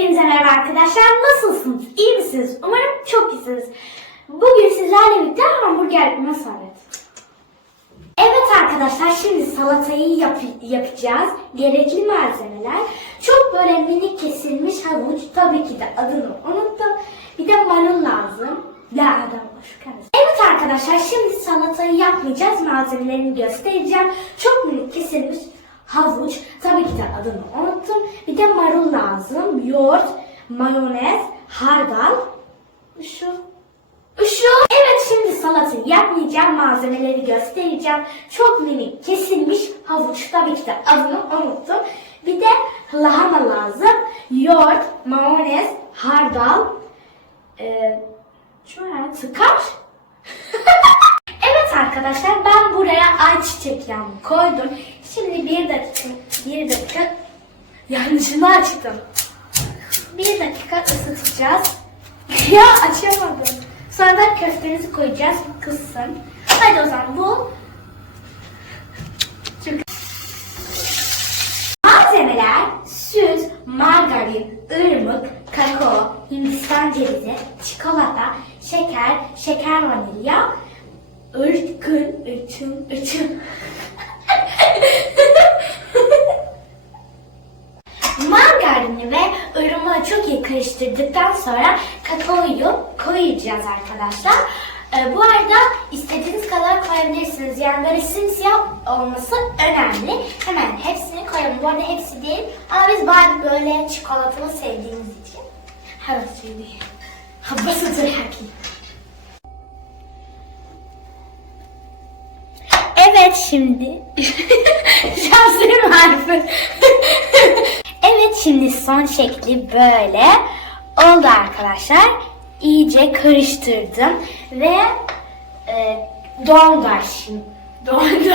Hepinize merhaba arkadaşlar. Nasılsınız? İyi misiniz? Umarım çok iyisiniz. Bugün sizlerle birlikte hamburger yapma. Evet arkadaşlar şimdi salatayı yap- yapacağız. Gerekli malzemeler. Çok böyle minik kesilmiş havuç. Tabii ki de adını unuttum. Bir de marul lazım. Ya adam. Evet arkadaşlar şimdi salatayı yapmayacağız. Malzemelerini göstereceğim. Çok minik kesilmiş havuç. Tabii ki de adını unuttum. Bir de marul lazım. Yoğurt, mayonez, hardal. Şu şu. Evet şimdi salatayı yapmayacağım. Malzemeleri göstereceğim. Çok minik kesilmiş havuç. Tabii ki de adını unuttum. Bir de lahana lazım. Yoğurt, mayonez, hardal. Ee, şöyle sıkar. evet arkadaşlar ayçiçek yağımı koydum. Şimdi bir dakika, bir dakika yanlışını açtım. Bir dakika ısıtacağız. ya açamadım. Sonra da köftemizi koyacağız. Kızsın. Hadi o zaman bu. Çünkü Malzemeler süt, margarin, ırmık, kakao, hindistan cevizi, çikolata, şeker, şeker vanilya, ırkın, ırçın, ırçın. Margarini ve ırmağı çok iyi karıştırdıktan sonra kakaoyu koyacağız arkadaşlar. Ee, bu arada istediğiniz kadar koyabilirsiniz. Yani böyle simsiyah olması önemli. Hemen hepsini koyalım. Bu arada hepsi değil. Ama biz bari böyle çikolatalı sevdiğimiz için. Evet şimdi. Basıtır hakim. Evet şimdi. Şansın harfi. evet şimdi son şekli böyle oldu arkadaşlar. İyice karıştırdım ve e, dondu şimdi. Dondu.